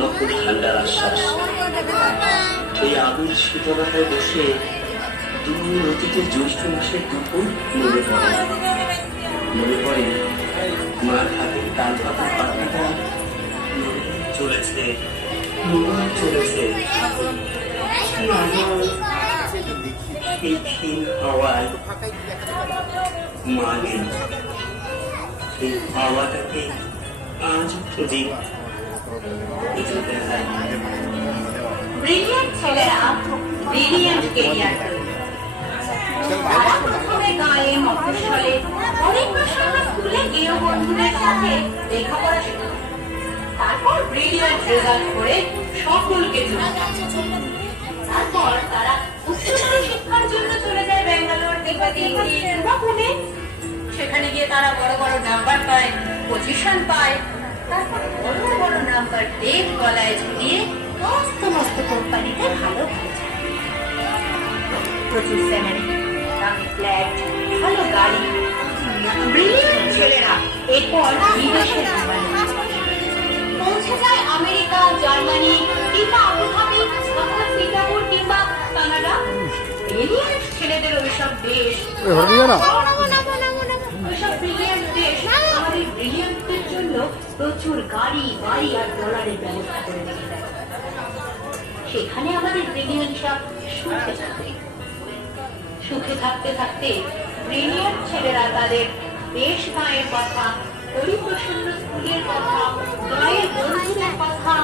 লক্ষ ঠান্ডার আশ্বাস। এই আগুন শীতলতায় বসে দূর অতীতের জ্যৈষ্ঠ মাসের দুপুর মনে পড়ে। মনে পড়ে মার হাতের তাল পাতা পাতাটা চলেছে, চলেছে এই ক্ষীণ হাওয়ায়। মানে এই হাওয়াটাকে আজ খুঁজি। ব্রিলিয়ান্ট ছেলেরা ব্রিলিয়ান্ট কেরিয়ার তারা প্রথমে গায়ে মফস্বলে অনেক প্রসন্ন স্কুলে গেয় বন্ধুদের সাথে লেখাপড়া শুরু, তারপর ব্রিলিয়ান্ট রেজাল্ট করে সকলকে চলে যায়। তারপর তারা উচ্চতর শিক্ষার জন্য চলে যায় ব্যাঙ্গালোর, দিল্লি বা পুনে। সেখানে গিয়ে তারা বড় বড় নাম্বার পায়, পজিশন পায়। তারপর বড় বড় নাম্বার ডেট গলায় ঝুলিয়ে মস্ত মস্ত কোম্পানিতে ভালো হয়ে যায়। প্রচুর স্যালারি, দামি ফ্ল্যাট, ভালো গাড়ি। ব্রিলিয়ান্ট ছেলেরা এরপর বিদেশে পৌঁছে যায় আমেরিকা, জার্মানি কিংবা আবুধাবি, সিঙ্গাপুর কিংবা কানাডা। ব্রিলিয়ান্ট ছেলেদের ওইসব দেশ, ওইসব ব্রিলিয়ান্ট দেশ আমাদের ব্রিলিয়ান্টদের জন্য প্রচুর গাড়ি, বাড়ি আর ডলারের ব্যবস্থা করে রেখে দেয়। সেখানে আমাদের ব্রিলিয়ান্টরা সুখে থাকে। সুখে থাকতে থাকতে ব্রিলিয়ান্ট ছেলেরা তাদের দেশ মায়ের কথা, পরিপ্রসন্ন স্কুলের কথা, গায়ের বন্ধুদের কথা